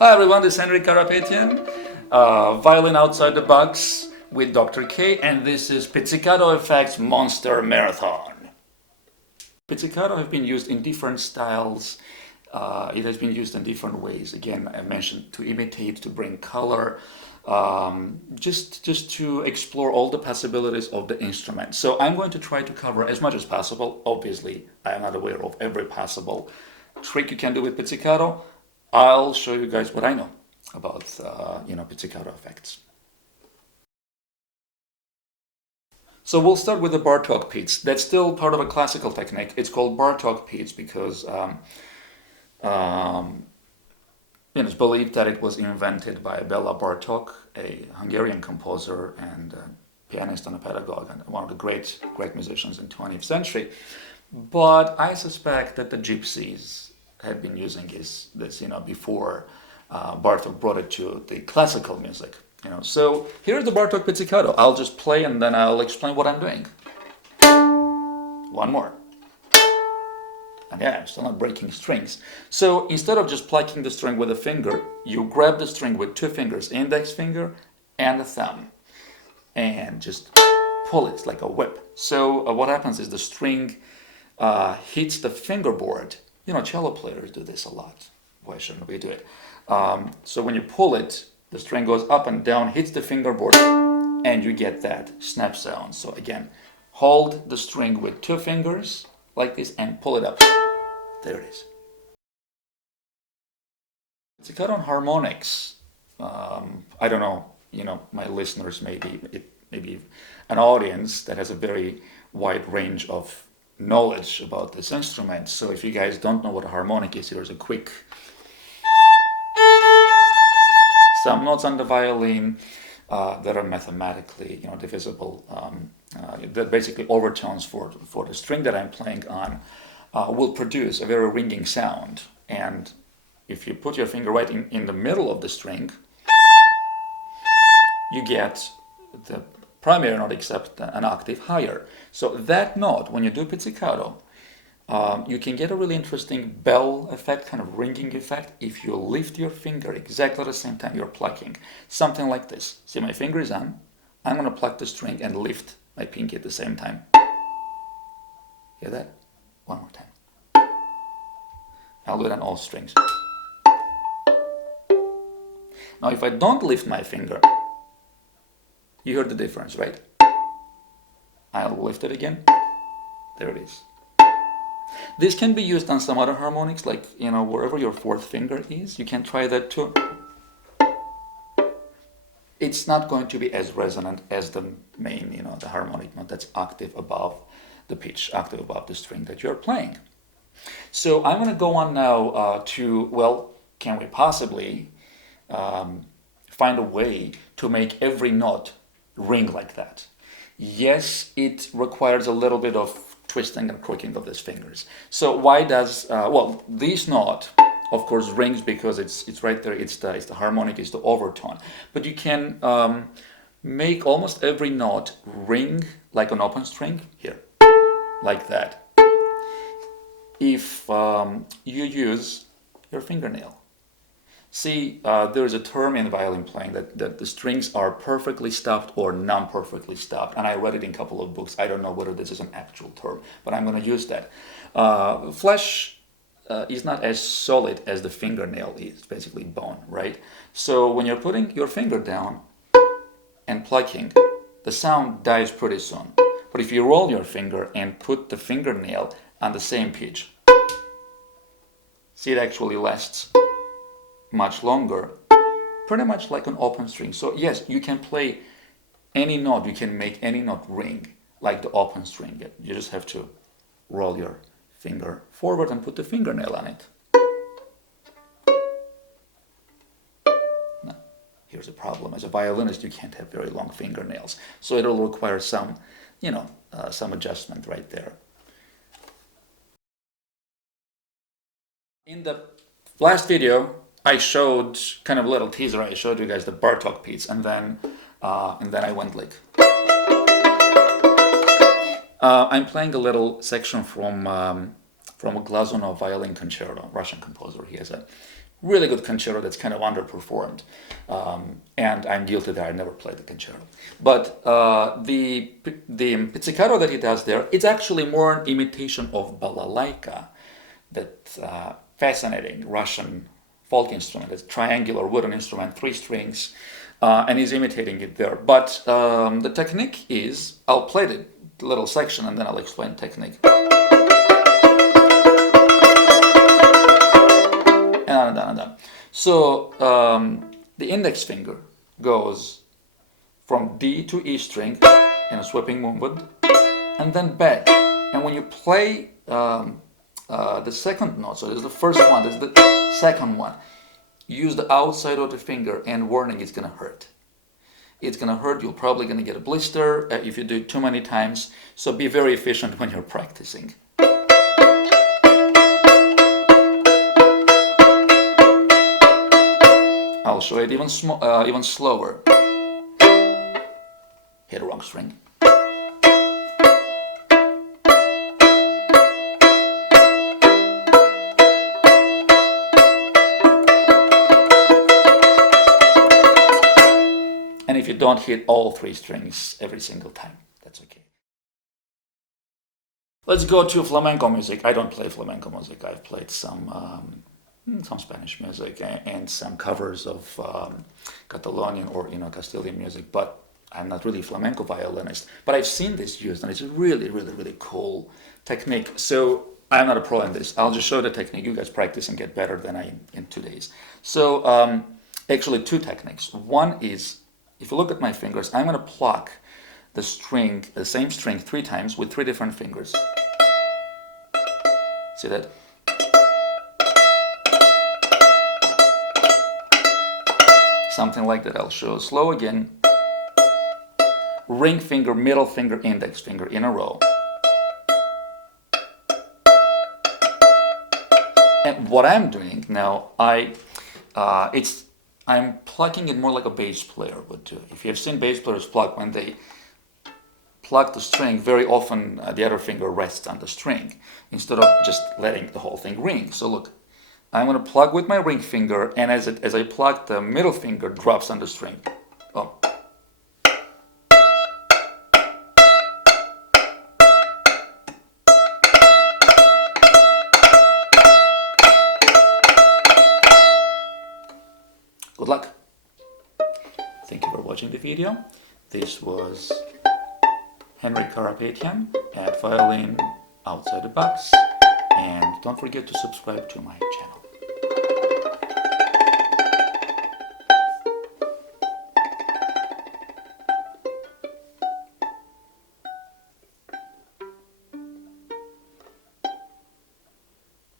Hi everyone, this is Henrik Karapetyan, violin outside the box with DR.K, and this is Pizzicato Effects Monster Marathon. Pizzicato have been used in different styles. It has been used in different ways. Again, I mentioned to imitate, to bring color, just to explore all the possibilities of the instrument. So I'm going to try to cover as much as possible. Obviously, I am not aware of every possible trick you can do with pizzicato. I'll show you guys what I know about pizzicato effects. So we'll start with the Bartok pizz. That's still part of a classical technique. It's called Bartok pizz because it's believed that it was invented by Bela Bartok, a Hungarian composer and pianist and a pedagogue, and one of the great musicians in the 20th century. But I suspect that the gypsies had been using this before Bartok brought it to the classical music. So here's the Bartok pizzicato. I'll just play and then I'll explain what I'm doing. One more. And yeah, I'm still not breaking strings. So instead of just plucking the string with a finger, you grab the string with two fingers, index finger and a thumb, and just pull it like a whip. So what happens is the string hits the fingerboard. Cello players do this a lot. Why shouldn't we do it? So when you pull it, the string goes up and down, hits the fingerboard, and you get that snap sound. So again, hold the string with two fingers like this and pull it up. There it is. Pizzicato on harmonics. I don't know. My listeners maybe an audience that has a very wide range of knowledge about this instrument. So if you guys don't know what a harmonic is, here's a quick some notes on the violin that are mathematically divisible. That basically overtones for the string that I'm playing on will produce a very ringing sound. And if you put your finger right in the middle of the string, you get the primary note except an octave higher. So that note, when you do pizzicato, you can get a really interesting bell effect, kind of ringing effect, if you lift your finger exactly at the same time you're plucking. Something like this. See, my finger is on. I'm going to pluck the string and lift my pinky at the same time. Hear that? One more time. I'll do it on all strings. Now, if I don't lift my finger, you heard the difference, right? I'll lift it again. There it is. This can be used on some other harmonics, like, wherever your fourth finger is. You can try that too. It's not going to be as resonant as the main, the harmonic note that's octave above the pitch, octave above the string that you're playing. So I'm going to go on now can we possibly find a way to make every note ring like that? Yes, it requires a little bit of twisting and crooking of these fingers. So why does this note, of course, rings because it's right there. It's the harmonic, it's the overtone. But you can make almost every note ring like an open string here, like that. If you use your fingernail. See, there's a term in violin playing that the strings are perfectly stopped or non-perfectly stopped, and I read it in a couple of books. I don't know whether this is an actual term, but I'm going to use that. Flesh is not as solid as the fingernail is, basically bone, right? So when you're putting your finger down and plucking, the sound dies pretty soon. But if you roll your finger and put the fingernail on the same pitch, see, it actually lasts much longer, pretty much like an open string. So yes, you can play any note, you can make any note ring like the open string. You just have to roll your finger forward and put the fingernail on it. Now, here's a problem. As a violinist, you can't have very long fingernails, so it'll require some adjustment right there. In the last video, I showed kind of a little teaser. I showed you guys the Bartok pizz, and then I went like. I'm playing a little section from a Glazunov violin concerto, Russian composer. He has a really good concerto that's kind of underperformed. And I'm guilty there, I never played the concerto. But the pizzicato that he does there, it's actually more an imitation of balalaika, that fascinating Russian folk instrument. It's a triangular wooden instrument, 3 strings, and he's imitating it there. But the technique is, I'll play the little section and then I'll explain technique. And. So the index finger goes from D to E string in a sweeping movement, and then back. And when you play the second note, so there's the first one, there's the second one, use the outside of the finger, and warning, it's gonna hurt. It's gonna hurt, you're probably gonna get a blister if you do it too many times, so be very efficient when you're practicing. I'll show it even slower. Hit a wrong string. And if you don't hit all 3 strings every single time, that's okay. Let's go to flamenco music. I don't play flamenco music. I've played some Spanish music and some covers of Catalonian or Castilian music, but I'm not really a flamenco violinist. But I've seen this used, and it's a really, really, really cool technique. So I'm not a pro in this. I'll just show the technique. You guys practice and get better than I in 2 days. So actually 2 techniques. One is, if you look at my fingers, I'm going to pluck the string, the same string 3 times with 3 different fingers. See that? Something like that. I'll show slow again. Ring finger, middle finger, index finger in a row. And what I'm doing now, I'm plucking it more like a bass player would do. If you have seen bass players pluck, when they pluck the string, very often the other finger rests on the string instead of just letting the whole thing ring. So look, I'm going to plug with my ring finger, and as I plug, the middle finger drops on the string. Oh. Good luck. Thank you for watching the video. This was Henrik Karapetyan at Violin outside the box. And don't forget to subscribe to my channel.